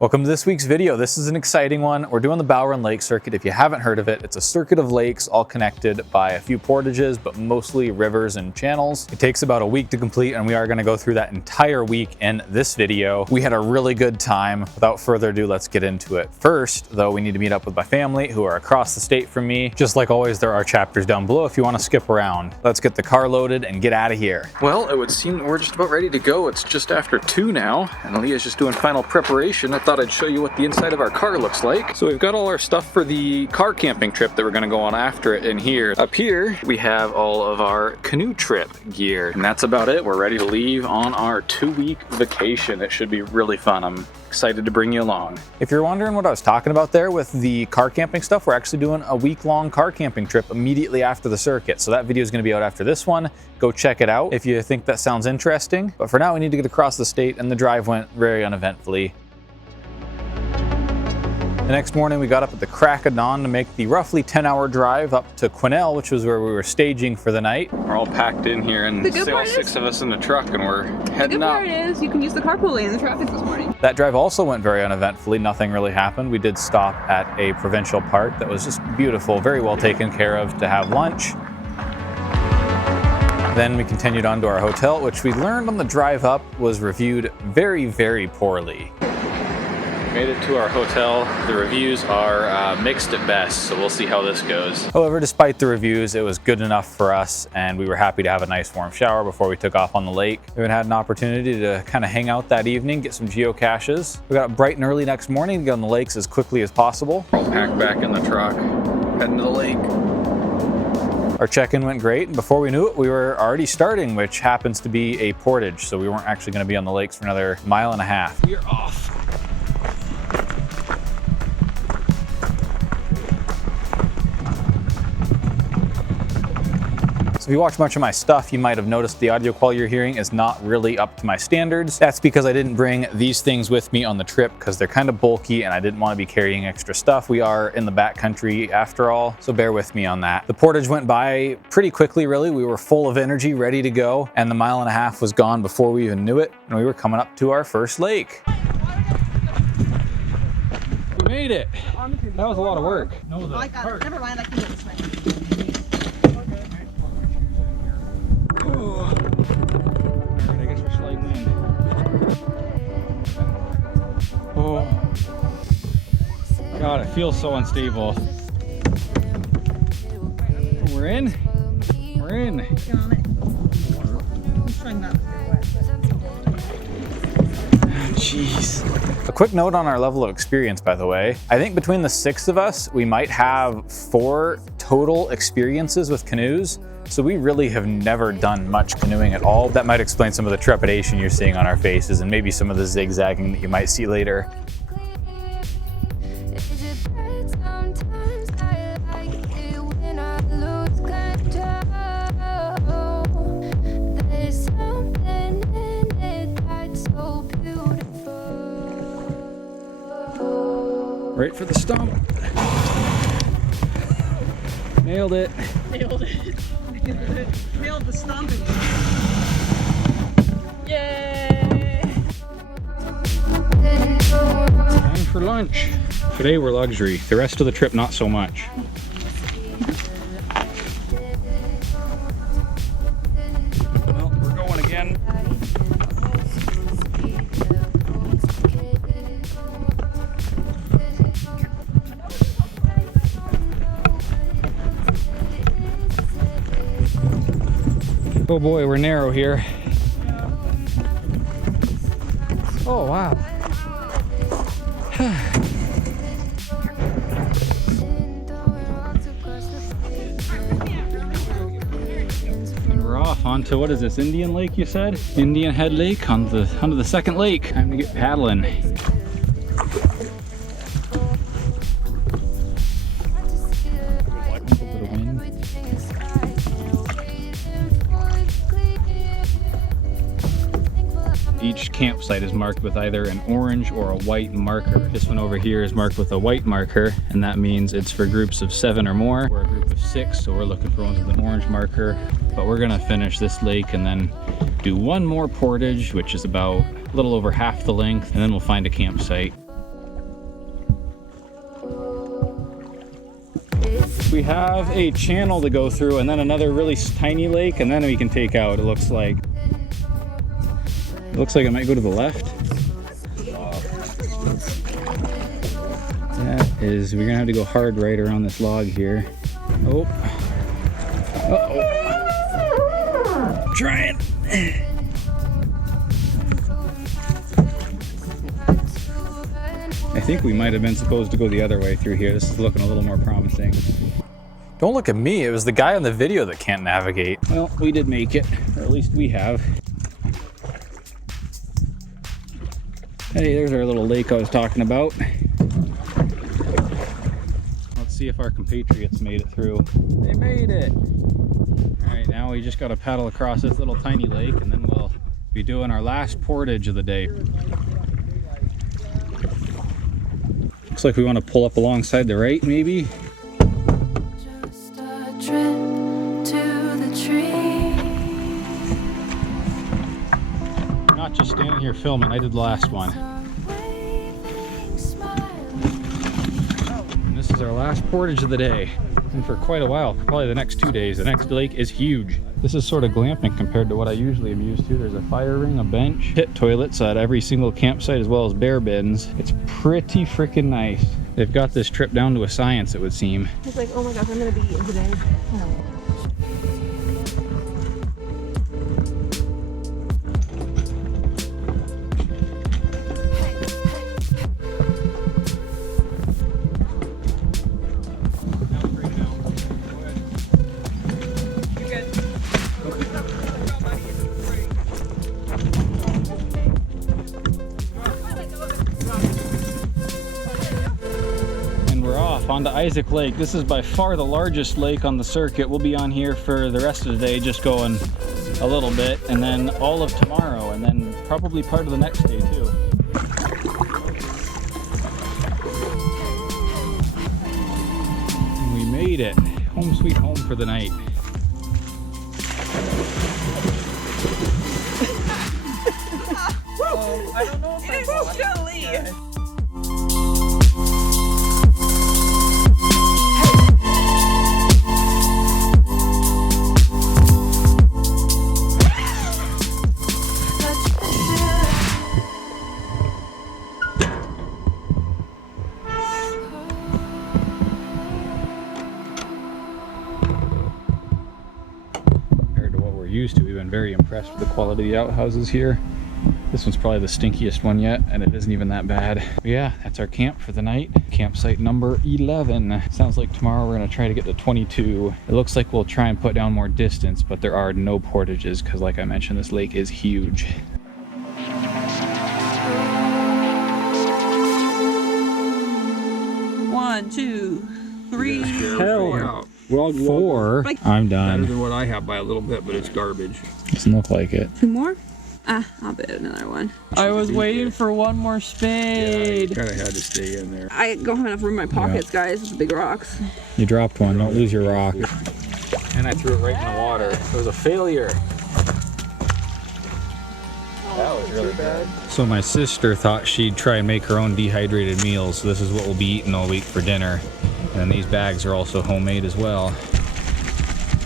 Welcome to this week's video. This is an exciting one. We're doing the Bowron Lake Circuit. If you haven't heard of it, it's a circuit of lakes all connected by a few portages, but mostly rivers and channels. It takes about a week to complete, and we are gonna go through that entire week in this video. We had a really good time. Without further ado, let's get into it. First, though, we need to meet up with my family who are across the state from me. Just like always, there are chapters down below if you wanna skip around. Let's get the car loaded and get out of here. Well, it would seem we're just about ready to go. It's just after 2 now, and Leah's just doing final preparation. I thought I'd show you what the inside of our car looks like. So we've got all our stuff for the car camping trip that we're gonna go on after it in here. Up here, we have all of our canoe trip gear, and that's about it. We're ready to leave on our 2-week vacation. It should be really fun. I'm excited to bring you along. If you're wondering what I was talking about there with the car camping stuff, we're actually doing a week-long car camping trip immediately after the circuit. So that video is going to be out after this one. Go check it out if you think that sounds interesting. But for now, we need to get across the state, and the drive went very uneventfully. The next morning, we got up at the crack of dawn to make the roughly 10-hour drive up to Canoe, which was where we were staging for the night. We're all packed in here, and all 6 of us in the truck, and we're heading up. The good part is you can use the carpool lane in the traffic this morning. That drive also went very uneventfully. Nothing really happened. We did stop at a provincial park that was just beautiful, very well taken care of to have lunch. Then we continued on to our hotel, which we learned on the drive up was reviewed very, very poorly. Made it to our hotel. The reviews are mixed at best, so we'll see how this goes. However, despite the reviews, it was good enough for us, and we were happy to have a nice warm shower before we took off on the lake. We even had an opportunity to kind of hang out that evening, get some geocaches. We got up bright and early next morning to get on the lakes as quickly as possible. We're all packed back in the truck, heading to the lake. Our check-in went great, and before we knew it, we were already starting, which happens to be a portage, so we weren't actually going to be on the lakes for another 1.5 miles. We're off. If you watch much of my stuff, you might have noticed the audio quality you're hearing is not really up to my standards. That's because I didn't bring these things with me on the trip because they're kind of bulky and I didn't want to be carrying extra stuff. We are in the backcountry after all, so bear with me on that. The portage went by pretty quickly, really. We were full of energy, ready to go, and the 1.5 miles was gone before we even knew it, and we were coming up to our first lake. We made it. That was a lot of work. Oh, I got it. Never mind, I can do it this way. Alright, I guess we're sliding in. Oh, God, it feels so unstable. We're in. We're in. Get on it. I'm trying not to get wet. Jeez. A quick note on our level of experience, by the way. I think between the 6 of us, we might have 4 total experiences with canoes. So we really have never done much canoeing at all. That might explain some of the trepidation you're seeing on our faces and maybe some of the zigzagging that you might see later. Right for the stump. Nailed it. Nailed it. Nailed the stomping. Yay! Time for lunch. Today we're luxury. The rest of the trip, not so much. Well, we're going again. Oh boy, we're narrow here. Oh wow. And we're off onto, what is this, Indian Lake you said? Indian Head Lake, onto the second lake. Time to get paddling. Each campsite is marked with either an orange or a white marker. This one over here is marked with a white marker, and that means it's for groups of 7 or more. We're a group of 6, so we're looking for ones with an orange marker. But we're gonna finish this lake and then do one more portage, which is about a little over half the length, and then we'll find a campsite. We have a channel to go through and then another really tiny lake, and then we can take out, it looks like. It looks like it might go to the left. That is, we're gonna have to go hard right around this log here. Oh. Uh-oh. Trying. I think we might have been supposed to go the other way through here. This is looking a little more promising. Don't look at me. It was the guy on the video that can't navigate. Well, we did make it, or at least we have. Hey, there's our little lake I was talking about. Let's see if our compatriots made it through. They made it! Alright, now we just gotta paddle across this little tiny lake, and then we'll be doing our last portage of the day. Looks like we want to pull up alongside the right, maybe? Just a trip to the tree. I'm not just standing here filming, I did the last one. And this is our last portage of the day. And for quite a while, probably the next 2 days. The next lake is huge. This is sort of glamping compared to what I usually am used to. There's a fire ring, a bench, pit toilets at every single campsite, as well as bear bins. It's pretty freaking nice. They've got this trip down to a science, it would seem. It's like, oh my gosh, I'm gonna be eating today. Oh. On to Isaac Lake. This is by far the largest lake on the circuit. We'll be on here for the rest of the day, just going a little bit, and then all of tomorrow, and then probably part of the next day too. And we made it. Home sweet home for the night. I don't know if it is chilly. Used to. We've been very impressed with the quality of the outhouses here. This one's probably the stinkiest one yet, and it isn't even that bad. But yeah, that's our camp for the night. Campsite number 11. Sounds like tomorrow we're gonna try to get to 22. It looks like we'll try and put down more distance, but there are no portages because, like I mentioned, this lake is huge. 1, 2, 3, Hell 4. Well, 4. I'm better done. than what I have by a little bit, but it's garbage. Doesn't look like it. 2 more? I'll bet another one. I was waiting for one more spade. Yeah, kind of had to stay in there. I don't have enough room in my pockets, guys, with the big rocks. You dropped one. Don't lose your rock. And I threw it right in the water. It was a failure. That was really bad. So my sister thought she'd try and make her own dehydrated meals. So this is what we'll be eating all week for dinner. And these bags are also homemade as well.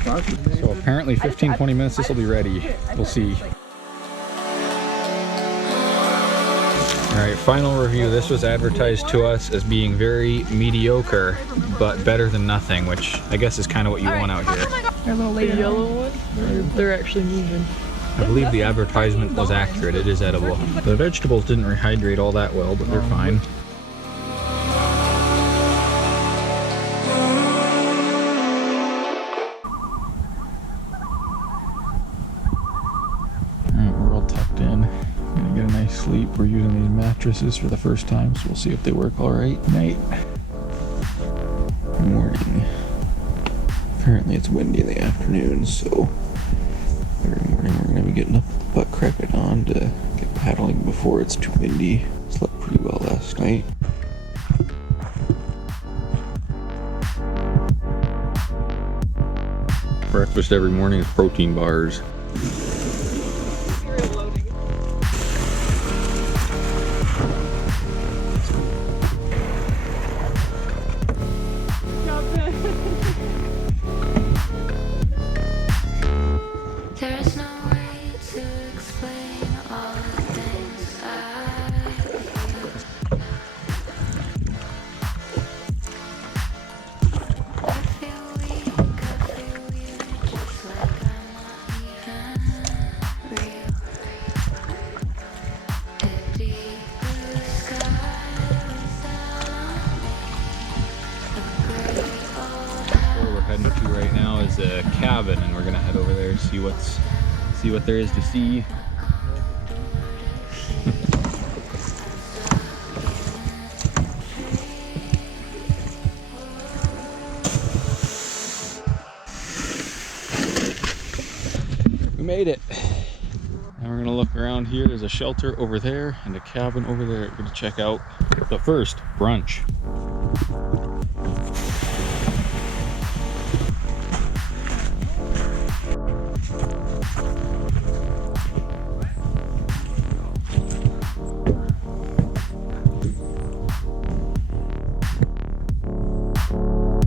So apparently 15-20 minutes this will be ready. We'll see. Alright, final review. This was advertised to us as being very mediocre, but better than nothing, which I guess is kind of what you want out here. The yellow one? They're actually moving. I believe the advertisement was accurate. It is edible. The vegetables didn't rehydrate all that well, but they're fine. Sleep. We're using these mattresses for the first time, so we'll see if they work all right. Night. Morning. Apparently it's windy in the afternoon, so every morning we're going to be getting up with the butt crack it on to get paddling before it's too windy. Slept pretty well last night. Breakfast every morning is protein bars. cabin, and we're gonna head over there, see what there is to see. We made it. Now we're gonna look around here. There's a shelter over there and a cabin over there we're gonna check out. But first, brunch.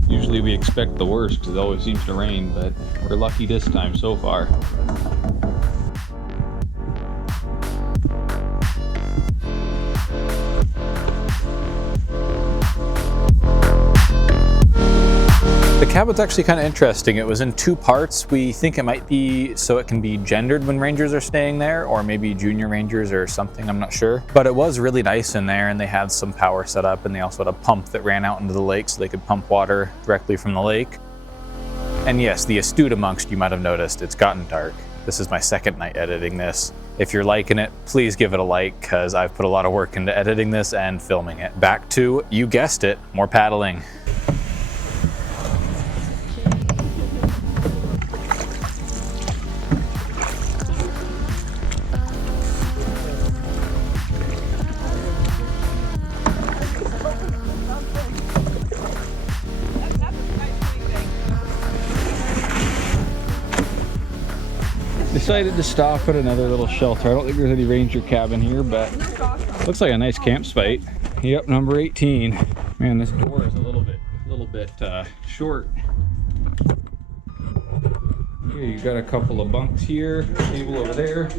Usually we expect the worst because it always seems to rain, but we're lucky this time so far. The cabin's actually kind of interesting. It was in two parts. We think it might be so it can be gendered when rangers are staying there, or maybe junior rangers or something, I'm not sure. But it was really nice in there, and they had some power set up, and they also had a pump that ran out into the lake so they could pump water directly from the lake. And yes, the astute amongst you might have noticed it's gotten dark. This is my second night editing this. If you're liking it, please give it a like, because I've put a lot of work into editing this and filming it. Back to, you guessed it, more paddling. Decided to stop at another little shelter. I don't think there's any ranger cabin here, but looks like a nice campsite. Yep, number 18. Man, this door is a little bit short. Here you got a couple of bunks here, table over there.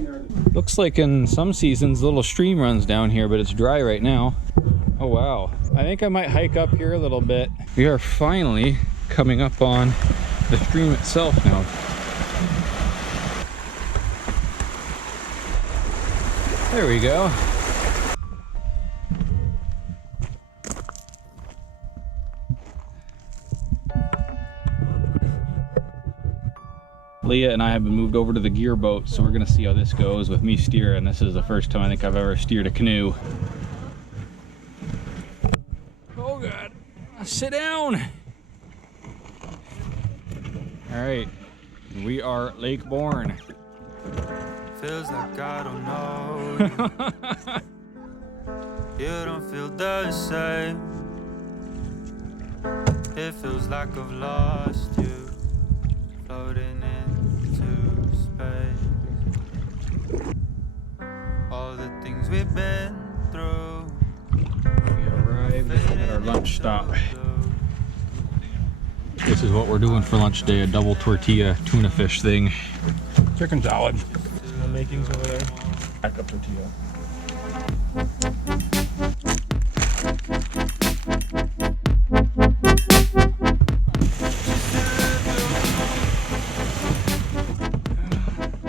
Looks like in some seasons a little stream runs down here, but it's dry right now. Oh wow. I think I might hike up here a little bit. We are finally coming up on the stream itself now. There we go. Leah and I have been moved over to the gear boat, so we're gonna see how this goes with me steering. This is the first time I think I've ever steered a canoe. Oh God, sit down. All right, we are Lake Bowron. Feels like I don't know you. You don't feel the same. It feels like I've lost you, floating into space. All the things we've been through. We arrived at our lunch stop. This is what we're doing for lunch today, a double tortilla tuna fish thing. Chicken salad. The makings over there. Back up tortilla.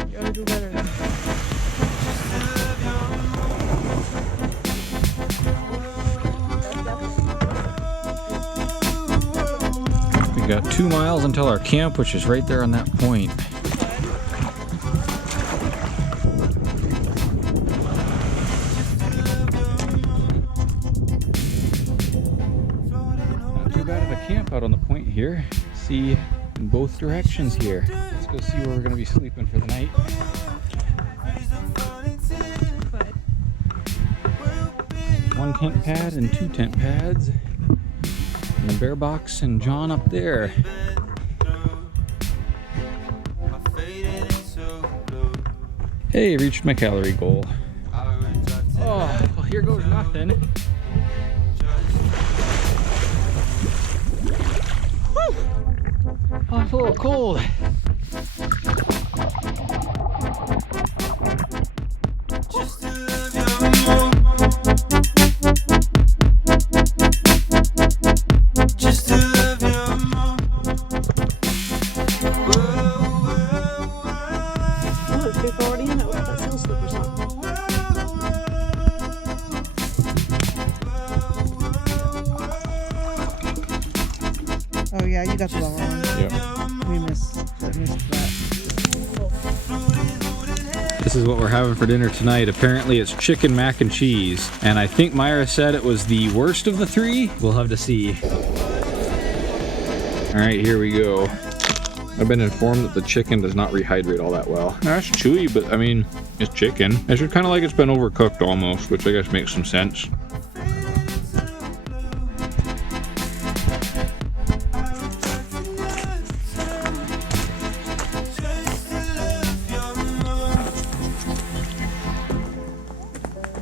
You gotta do better now. We got 2 miles until our camp, which is right there on that point. Camp out on the point here. See in both directions here. Let's go see where we're going to be sleeping for the night. One tent pad and 2 tent pads. And the bear box and John up there. Hey, reached my calorie goal. Oh, well, here goes nothing. Oh, it's a little cold. Oh yeah, you got the Bowron. Yep. We missed that. This is what we're having for dinner tonight. Apparently it's chicken mac and cheese. And I think Myra said it was the worst of the three. We'll have to see. All right, here we go. I've been informed that the chicken does not rehydrate all that well. That's chewy, but I mean, it's chicken. It's kind of like it's been overcooked almost, which I guess makes some sense.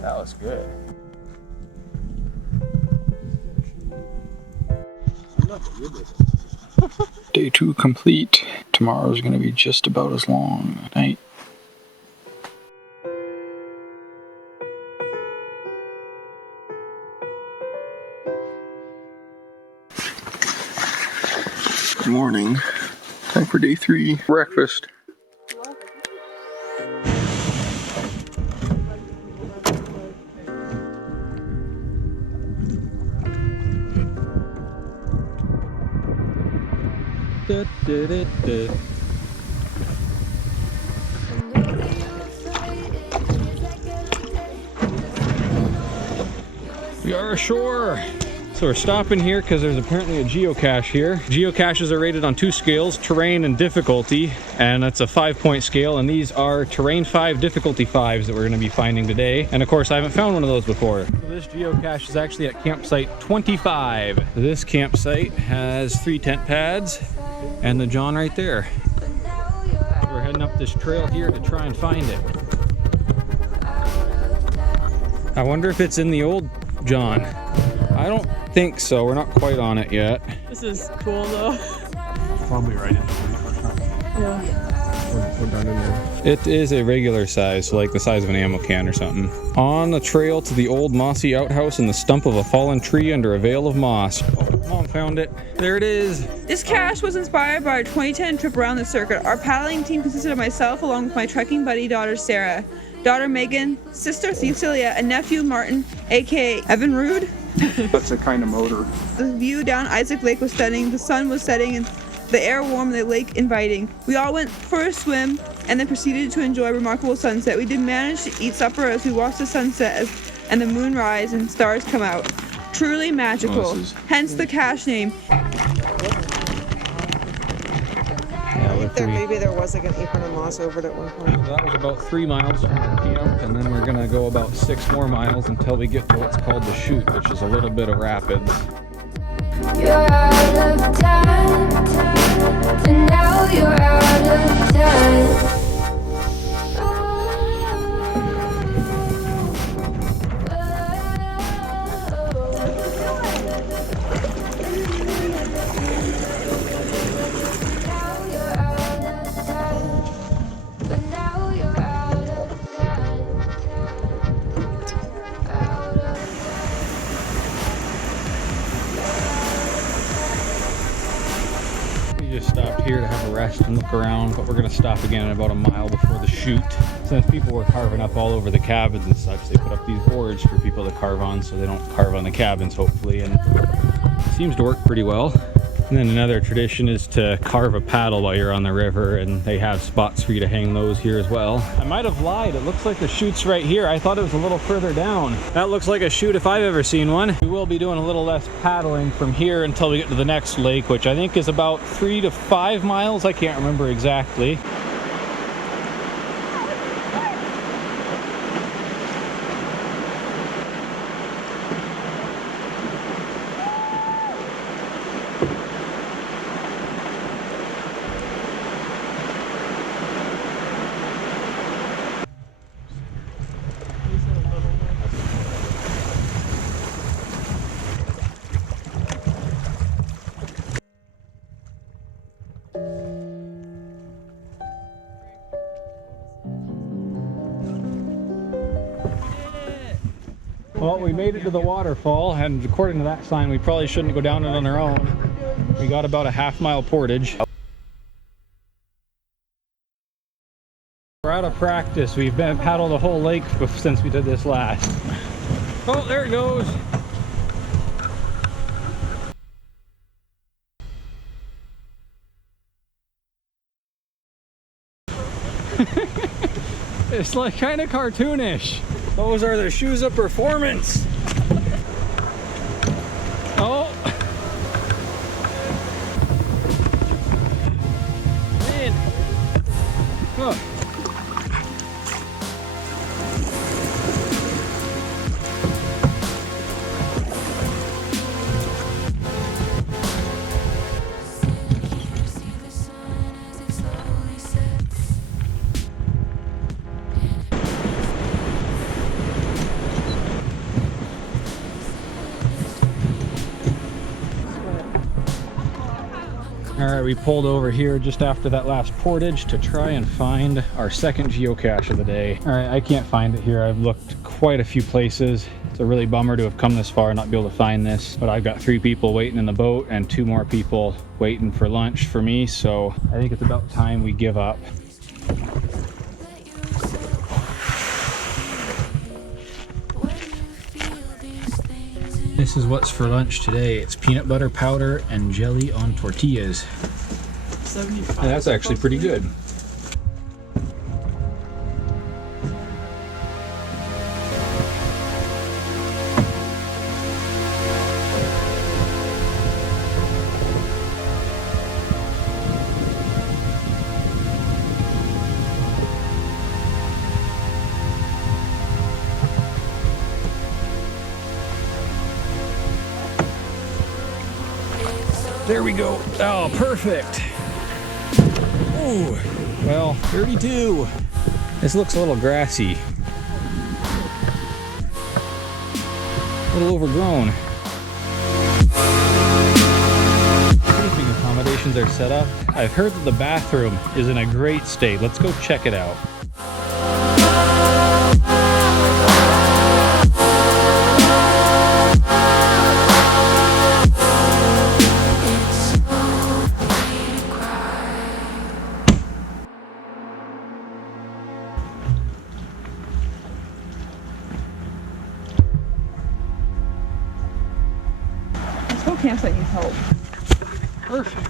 That was good. Day 2 complete. Tomorrow's gonna be just about as long at night. Good morning. Time for day 3. Breakfast. We are ashore. So we're stopping here because there's apparently a geocache here. Geocaches are rated on 2 scales, terrain and difficulty, and that's a 5-point scale, and these are terrain 5, difficulty 5s that we're going to be finding today. And of course, I haven't found one of those before. So this geocache is actually at campsite 25. This campsite has 3 tent pads and the John right there. We're heading up this trail here to try and find it. I wonder if it's in the old John. I don't think so. We're not quite on it yet. This is cool though. Probably right in there. Yeah. We're done in there. It is a regular size, so like the size of an ammo can or something. On the trail to the old mossy outhouse in the stump of a fallen tree under a veil of moss. Oh, Mom found it. There it is. This cache was inspired by our 2010 trip around the circuit. Our paddling team consisted of myself along with my trekking buddy daughter Sarah, daughter Megan, sister Cecilia, and nephew Martin, aka Evan Rude. That's a kind of motor. The view down Isaac Lake was stunning. The sun was setting and the air warm and the lake inviting. We all went for a swim and then proceeded to enjoy a remarkable sunset. We did manage to eat supper as we watched the sunset and the moon rise and stars come out. Truly magical. Hence the cache name. Maybe there was like an apron of moss over it at one point. So that was about 3 miles from our camp, and then we're gonna go about 6 more miles until we get to what's called the chute, which is a little bit of rapids. You're out of time, and now you're out of time. Just stopped here to have a rest and look around, but we're going to stop again at about a mile before the chute. Since people were carving up all over the cabins and such, they put up these boards for people to carve on so they don't carve on the cabins, hopefully, and it seems to work pretty well. And then another tradition is to carve a paddle while you're on the river, and they have spots for you to hang those here as well. I might have lied. It looks like the chute's right here. I thought it was a little further down. That looks like a chute if I've ever seen one. We will be doing a little less paddling from here until we get to the next lake, which I think is about 3 to 5 miles. I can't remember exactly. Well, we made it to the waterfall, and according to that sign, we probably shouldn't go down it on our own. We got about a half-mile portage. We're out of practice. We've been paddled the whole lake since we did this last. Oh, there it goes. It's like kind of cartoonish. Those are the shoes of performance. Oh. Man. Oh. Alright, we pulled over here just after that last portage to try and find our second geocache of the day. Alright, I can't find it here. I've looked quite a few places. It's a really bummer to have come this far and not be able to find this. But I've got 3 people waiting in the boat and 2 more people waiting for lunch for me. So I think it's about time we give up. This is what's for lunch today. It's peanut butter powder and jelly on tortillas. 75. Yeah, that's actually pretty good. There we go. Oh, perfect. Ooh, well, 32. This looks a little grassy. A little overgrown. Sleeping accommodations are set up. I've heard that the bathroom is in a great state. Let's go check it out. Campsite needs help. Perfect.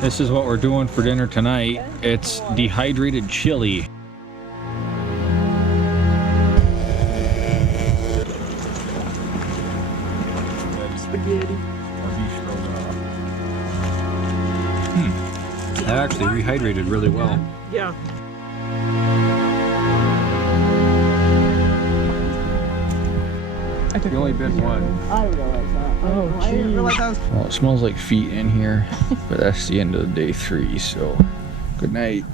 This is what we're doing for dinner tonight. It's dehydrated chili. Spaghetti. That actually rehydrated really well. Yeah. You only been one. I realize that. Oh, I didn't realize I was. Well, it smells like feet in here, but that's the end of day 3, so good night.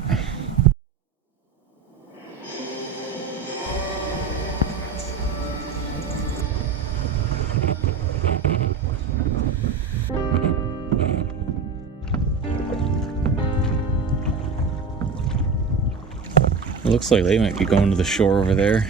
It looks like they might be going to the shore over there.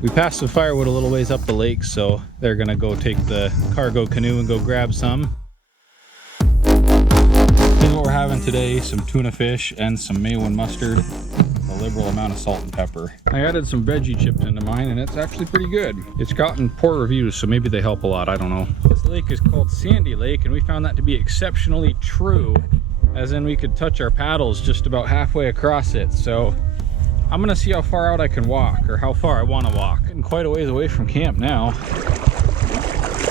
We passed some firewood a little ways up the lake, so they're gonna go take the cargo canoe and go grab some. Here's what we're having today: some tuna fish and some mayo and mustard, a liberal amount of salt and pepper. I added some veggie chips into mine and it's actually pretty good. It's gotten poor reviews, so maybe they help a lot, I don't know. This lake is called Sandy Lake and we found that to be exceptionally true, as in we could touch our paddles just about halfway across it. So I'm gonna see how far out I can walk, or how far I want to walk. Getting quite a ways away from camp now,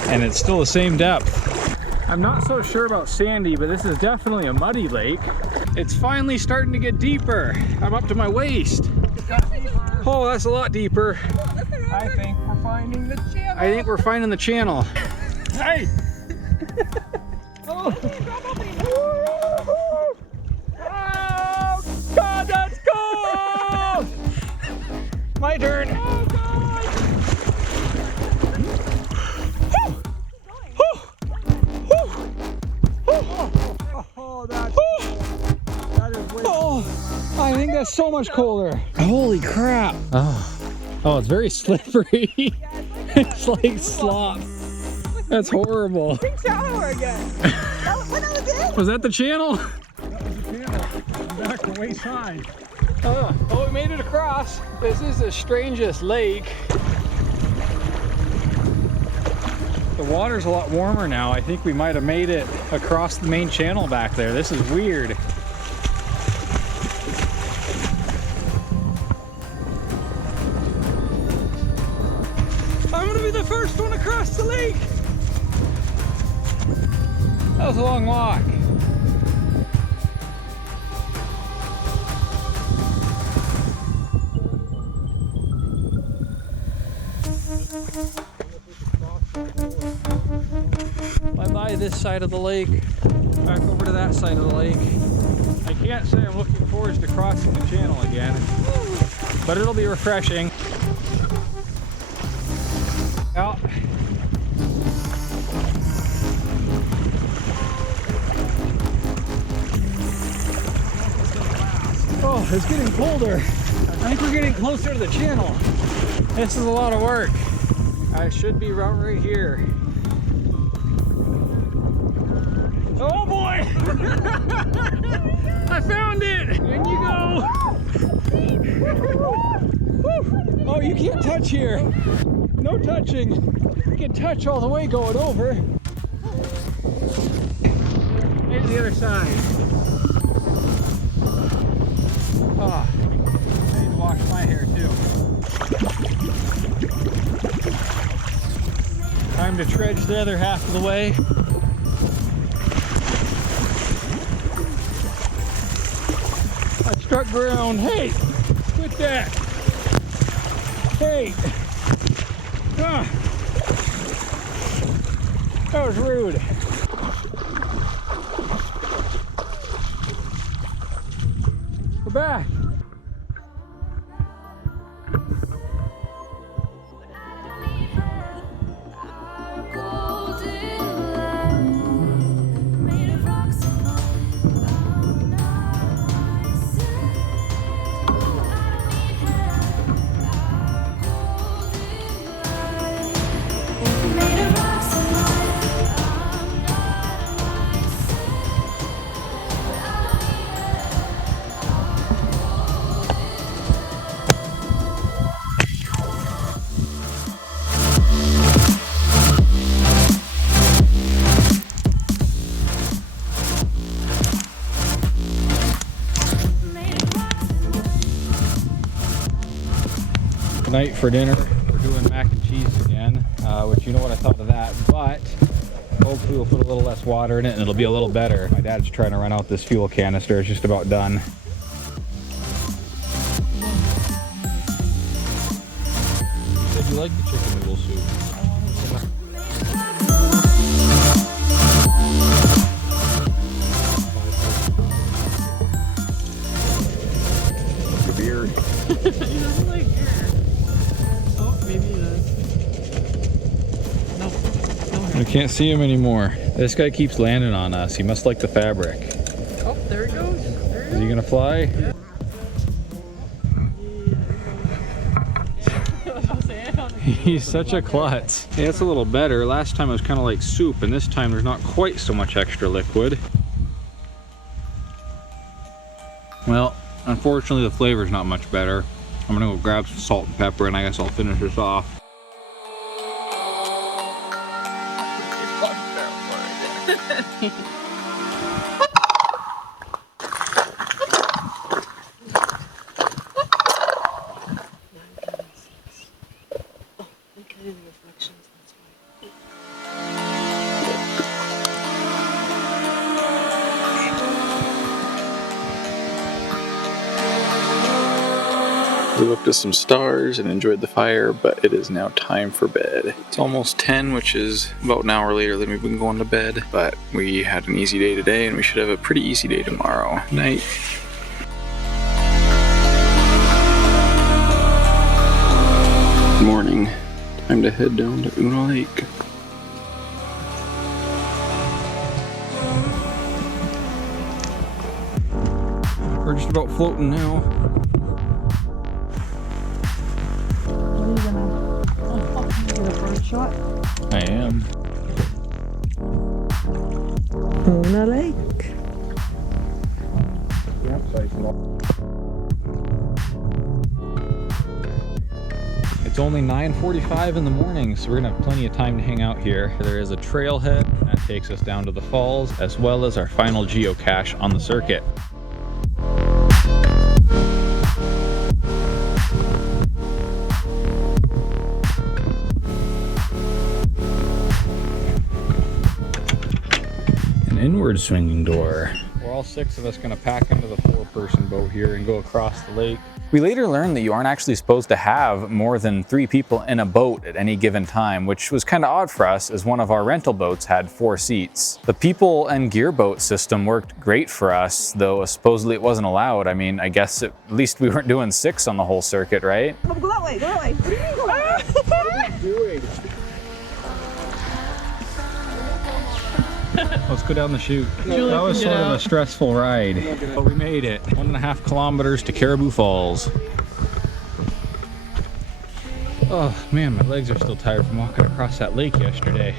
and it's still the same depth. I'm not so sure about Sandy, but this is definitely a muddy lake. It's finally starting to get deeper. I'm up to my waist. Oh, that's a lot deeper. I think we're finding the channel. I think we're finding the channel. Hey! Oh Oh, God, that's cool! My turn. Oh, God. Oh, that's cool. That is way I think that's so much colder. Holy crap. Oh, it's very slippery. It's like slop. That's horrible. Pink shallower again. That was it? Was that the channel? back to waist high. Oh, we made it across. This is the strangest lake. The water's a lot warmer now. I think we might have made it across the main channel back there. This is weird. I'm gonna be the first one across the lake. That was a long walk. Bye-bye this side of the lake, back over to that side of the lake. I can't say I'm looking forward to crossing the channel again, but it'll be refreshing. Out. Oh, it's getting colder. I think we're getting closer to the channel. This is a lot of work. I should be right here. Oh boy! I found it! In you go! Oh, you can't touch here. No touching. You can touch all the way going over. Here's the other side. Oh, I need to wash my hair too. Time to trudge the other half of the way. I struck ground. Hey, quit that. Hey. Ah. That was rude. We're back. Tonight for dinner, we're doing mac and cheese again, which you know what I thought of that, but hopefully we'll put a little less water in it and it'll be a little better. My dad's trying to run out this fuel canister. It's just about done. Did you like the chicken noodle soup? Your beard. He doesn't like hair. Oh, maybe he does. No. No hair. I can't see him anymore. This guy keeps landing on us. He must like the fabric. Oh, there he goes. There Is he gonna fly? Yeah. He's such a klutz. Yeah, it's a little better. Last time it was kind of like soup, and this time there's not quite so much extra liquid. Well, unfortunately the flavor's not much better. I'm gonna go grab some salt and pepper and I guess I'll finish this off. looked at some stars and enjoyed the fire, but it is now time for bed. It's almost 10, which is about an hour later than we've been going to bed, but we had an easy day today and we should have a pretty easy day tomorrow. Night. Morning. Time to head down to Unna Lake. We're just about floating now. What are you gonna get a bird shot? I am. Unna Lake. It's only 9:45 in the morning, so we're gonna have plenty of time to hang out here. There is a trailhead that takes us down to the falls, as well as our final geocache on the circuit. An inward swinging door. We're all 6 of us gonna pack into the 4-person boat here and go across the lake. We later learned that you aren't actually supposed to have more than 3 people in a boat at any given time, which was kind of odd for us as one of our rental boats had 4 seats. The people and gear boat system worked great for us, though supposedly it wasn't allowed. I mean, I guess at least we weren't doing 6 on the whole circuit, right? Oh, go that way, go that way. What do you mean go that way? What are you doing? Let's go down the chute. That was sort of a stressful ride, but we made it. 1.5 kilometers to Cariboo Falls. Oh man, my legs are still tired from walking across that lake yesterday.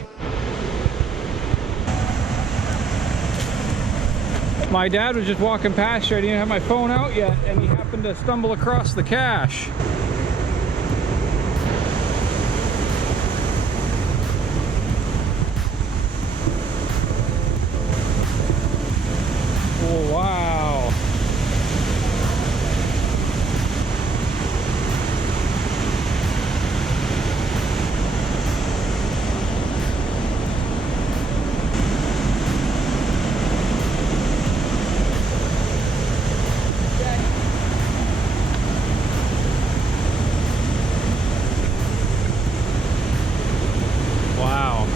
My dad was just walking past here. I didn't have my phone out yet, and he happened to stumble across the cache. Oh, wow. Wow.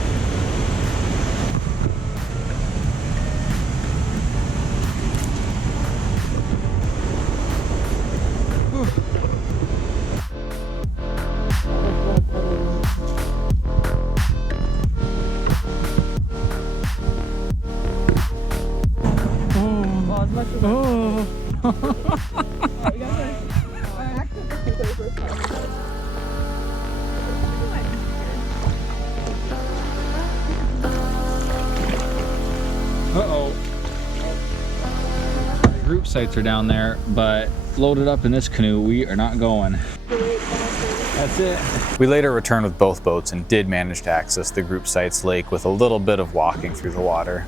Oh. Uh-oh. Group sites are down there, but loaded up in this canoe, we are not going. That's it. We later returned with both boats and did manage to access the group sites lake with a little bit of walking through the water.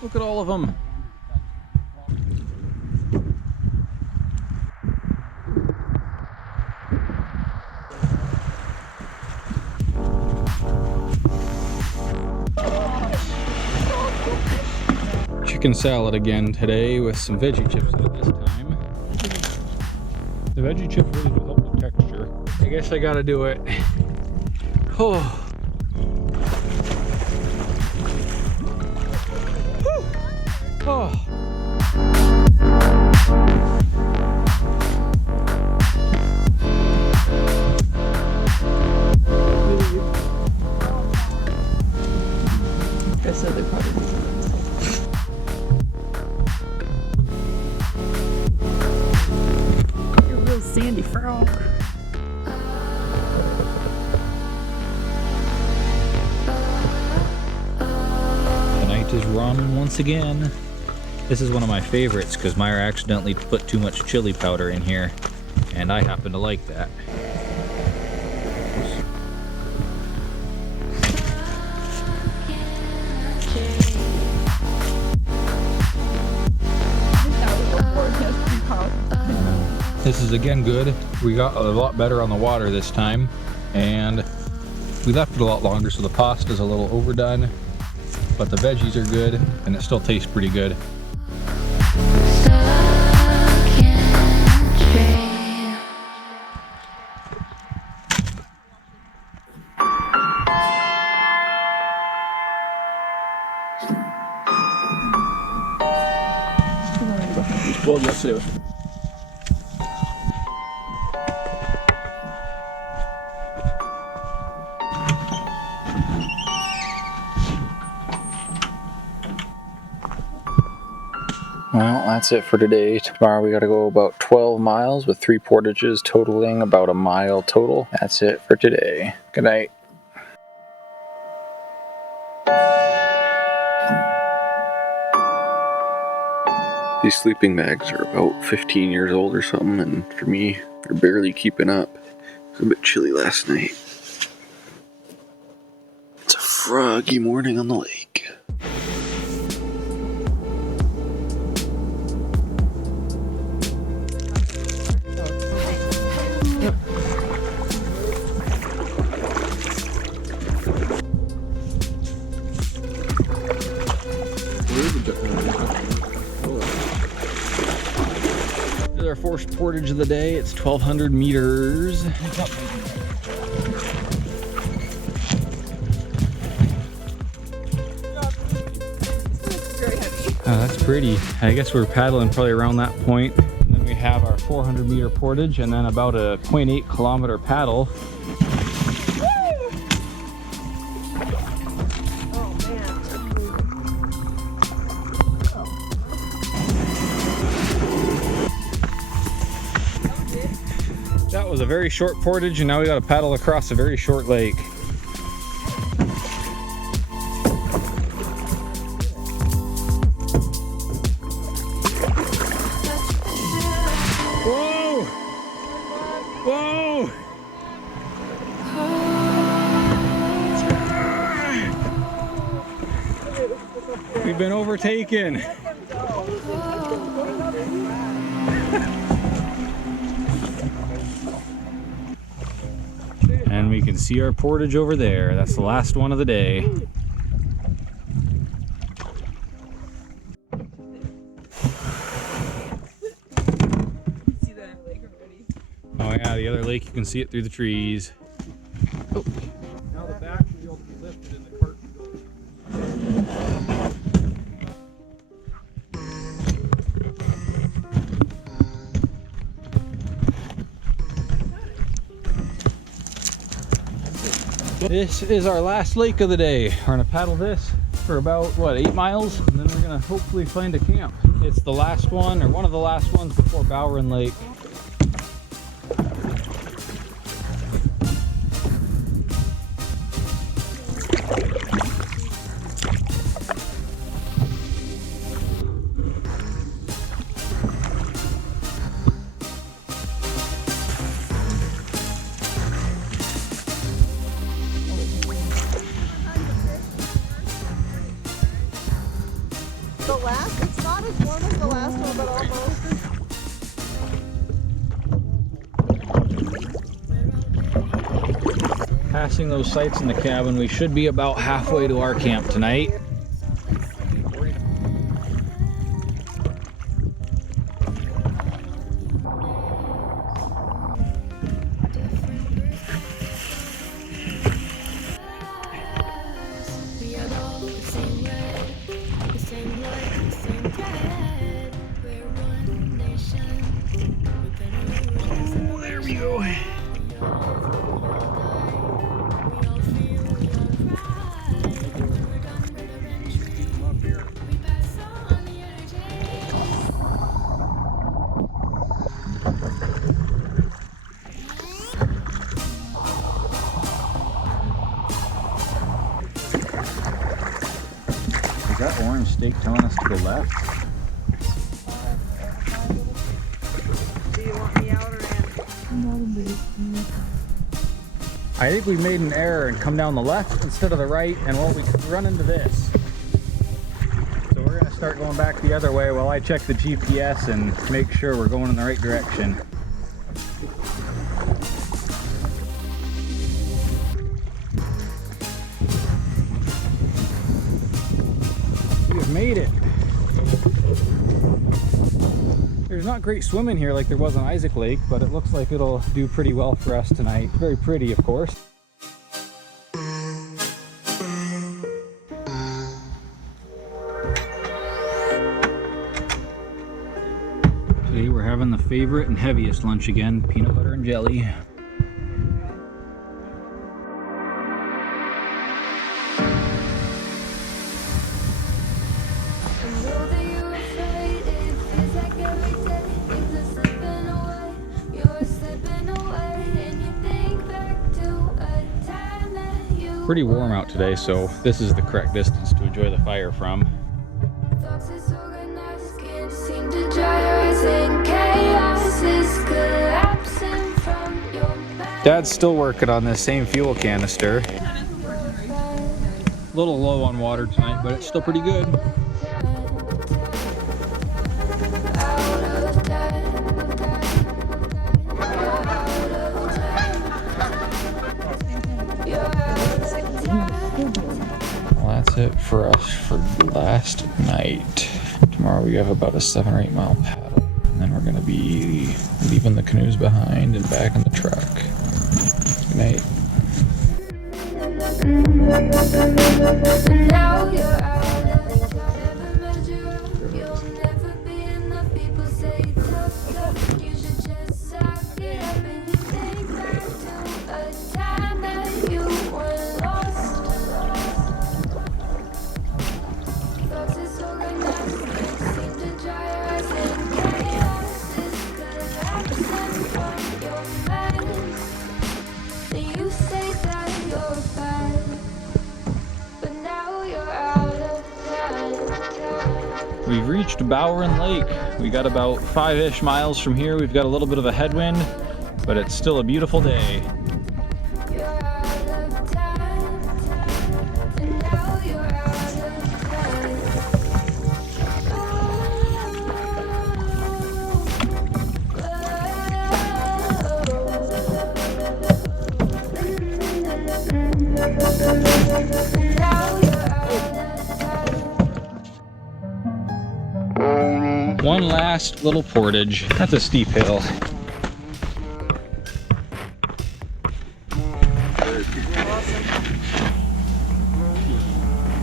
Look at all of them. Chicken salad again today with some veggie chips in it this time. The veggie chips really do help with texture. I guess I gotta do it. Oh. Oh. I said they probably. You're a real sandy frog. Tonight is ramen once again. This is one of my favorites because Meyer accidentally put too much chili powder in here, and I happen to like that. This is again good. We got a lot better on the water this time, and we left it a lot longer, so the pasta's a little overdone, but the veggies are good, and it still tastes pretty good. Well, let's do it. Well, that's it for today. Tomorrow we got to go about 12 miles with 3 portages totaling about a mile total. That's it for today. Good night. These sleeping bags are about 15 years old or something, and for me, they're barely keeping up. It was a bit chilly last night. It's a froggy morning on the lake. This is our first portage of the day. It's 1,200 meters. Oh, that's pretty. I guess we're paddling probably around that point. And then we have our 400 meter portage and then about a 0.8 kilometer paddle. That was a very short portage, and now we got to paddle across a very short lake. Whoa! Whoa! We've been overtaken. And we can see our portage over there. That's the last one of the day. Oh yeah, the other lake, you can see it through the trees. Oh. Now the back should be able to be lifted and the cart can go. This is our last lake of the day. We're gonna paddle this for about, what, 8 miles? And then we're gonna hopefully find a camp. It's the last one, or one of the last ones before Bowron Lake. It's not as warm as the last one, but almost. Passing those sites in the cabin, we should be about halfway to our camp tonight. Is that orange stake telling us to go left? Do you want me out or in? I think we made an error and come down the left instead of the right, and well, we could run into this. So we're gonna start going back the other way while I check the GPS and make sure we're going in the right direction. We have made it. There's not great swimming here like there was on Isaac Lake, but it looks like it'll do pretty well for us tonight. Very pretty, of course. Today we're having the favorite and heaviest lunch again, peanut butter and jelly. Pretty warm out today, so this is the correct distance to enjoy the fire from. Dad's still working on this same fuel canister. A little low on water tonight, but it's still pretty good. That's it for us for last night. Tomorrow we have about a 7 or 8 mile paddle, and then we're going to be leaving the canoes behind and back in the truck. Good night. Now you're out of never measure up. You'll never be enough. People say tough. You should just suck it up and think back to a time that you were lost. Thoughts is organized, can't seem to dry your eyes, and chaos is collapsing from your mind. You say that you're fine, but now you're out of time. We've reached Bowron Lake. We got about 5-ish miles from here. We've got a little bit of a headwind, but it's still a beautiful day. You're out of time, and now you're out of time. Now you're out of time. One last little portage. That's a steep hill.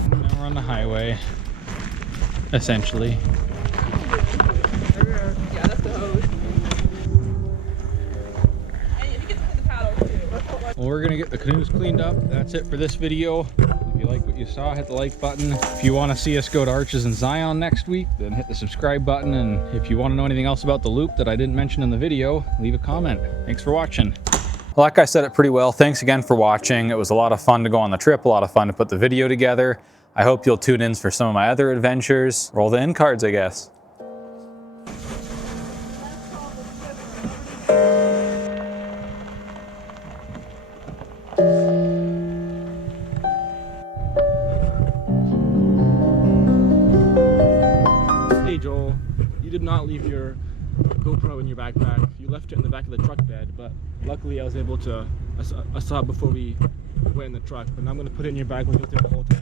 Now we're on the highway, essentially. Yeah, that's the hose. Hey, you get to clean the paddles too. Well, we're gonna get the canoes cleaned up. That's it for this video. If you like what you saw, hit the like button. If you want to see us go to Arches and Zion next week, then hit the subscribe button. And if you want to know anything else about the loop that I didn't mention in the video, leave a comment. Thanks for watching. Like I said it pretty well. Thanks again for watching. It was a lot of fun to go on the trip, a lot of fun to put the video together. I hope you'll tune in for some of my other adventures. Roll the end cards, I guess. Hey Joel, you did not leave your GoPro in your backpack. You left it in the back of the truck bed, but luckily I was able to, I saw it before we went in the truck, but now I'm going to put it in your bag with you there the whole time.